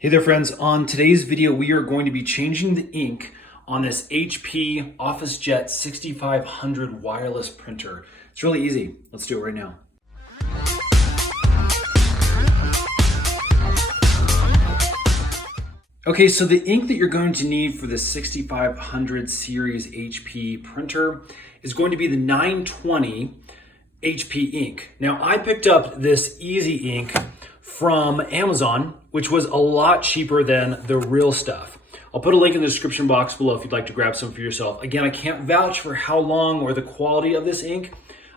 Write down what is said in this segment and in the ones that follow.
Hey there friends, on today's video we are going to be changing the ink on this HP OfficeJet 6500 wireless printer. It's really easy. Let's do it right now. Okay, so the ink that you're going to need for the 6500 series HP printer is going to be the 920 HP ink. Now I picked up this Easy ink from Amazon, which was a lot cheaper than the real stuff. I'll put a link in the description box below if you'd like to grab some for yourself. Again, I can't vouch for how long or the quality of this ink.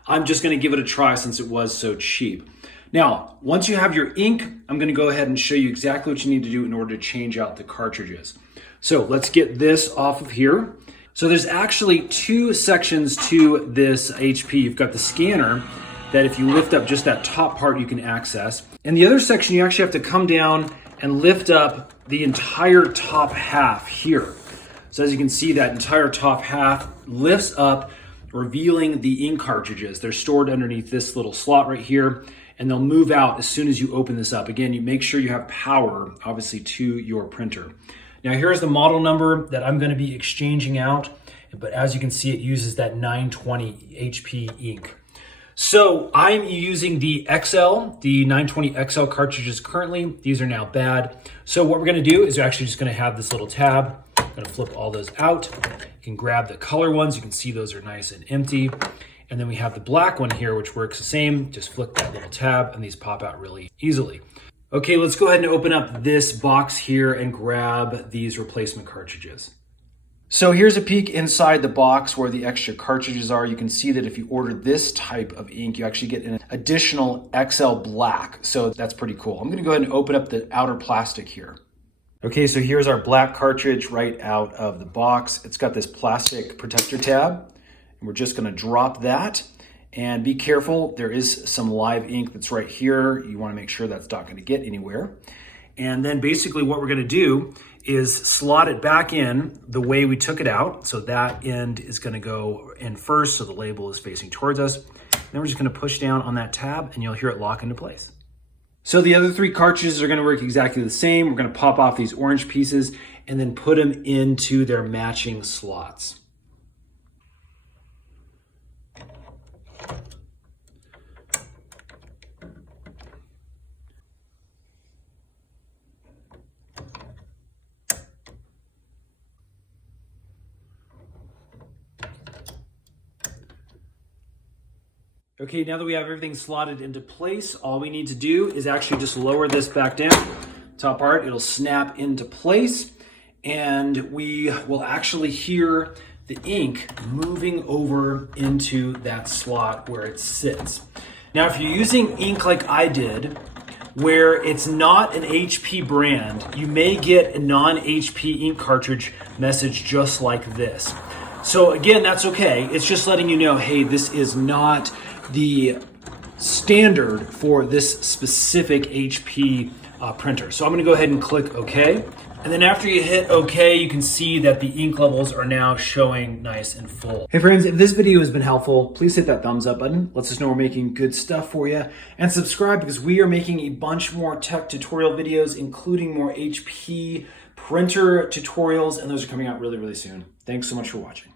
I'm just gonna give it a try since it was so cheap. Now, once you have your ink, I'm gonna go ahead and show you exactly what you need to do in order to change out the cartridges. So let's get this off of here. So there's actually two sections to this HP. You've got the scanner that if you lift up just that top part, you can access. And the other section, you actually have to come down and lift up the entire top half here. So as you can see, that entire top half lifts up, revealing the ink cartridges. They're stored underneath this little slot right here, and they'll move out as soon as you open this up. Again, you make sure you have power, obviously, to your printer. Now here's the model number that I'm gonna be exchanging out, but as you can see, it uses that 920 HP ink. So I'm using the XL, the 920 XL cartridges currently. These are now bad. So what we're gonna do is we're actually just gonna have this little tab. I'm gonna flip all those out. You can grab the color ones. You can see those are nice and empty. And then we have the black one here, which works the same. Just flick that little tab and these pop out really easily. Okay, let's go ahead and open up this box here and grab these replacement cartridges. So here's a peek inside the box where the extra cartridges are. You can see that if you order this type of ink, you actually get an additional XL black. So that's pretty cool. I'm gonna go ahead and open up the outer plastic here. Okay, so here's our black cartridge right out of the box. It's got this plastic protector tab, and we're just gonna drop that. And be careful, there is some live ink that's right here. You wanna make sure that's not gonna get anywhere. And then basically what we're gonna do is slot it back in the way we took it out. So that end is gonna go in first, so the label is facing towards us. Then we're just gonna push down on that tab and you'll hear it lock into place. So the other three cartridges are gonna work exactly the same. We're gonna pop off these orange pieces and then put them into their matching slots. Okay, now that we have everything slotted into place, all we need to do is actually just lower this back down. Top part, it'll snap into place, and we will actually hear the ink moving over into that slot where it sits. Now, if you're using ink like I did, where it's not an HP brand, you may get a non-HP ink cartridge message just like this. So again, that's okay. It's just letting you know, hey, this is not the standard for this specific HP printer. So I'm gonna go ahead and click OK. And then after you hit OK, you can see that the ink levels are now showing nice and full. Hey friends, if this video has been helpful, please hit that thumbs up button. Lets us know we're making good stuff for you. And subscribe because we are making a bunch more tech tutorial videos, including more HP printer tutorials, and those are coming out really, really soon. Thanks so much for watching.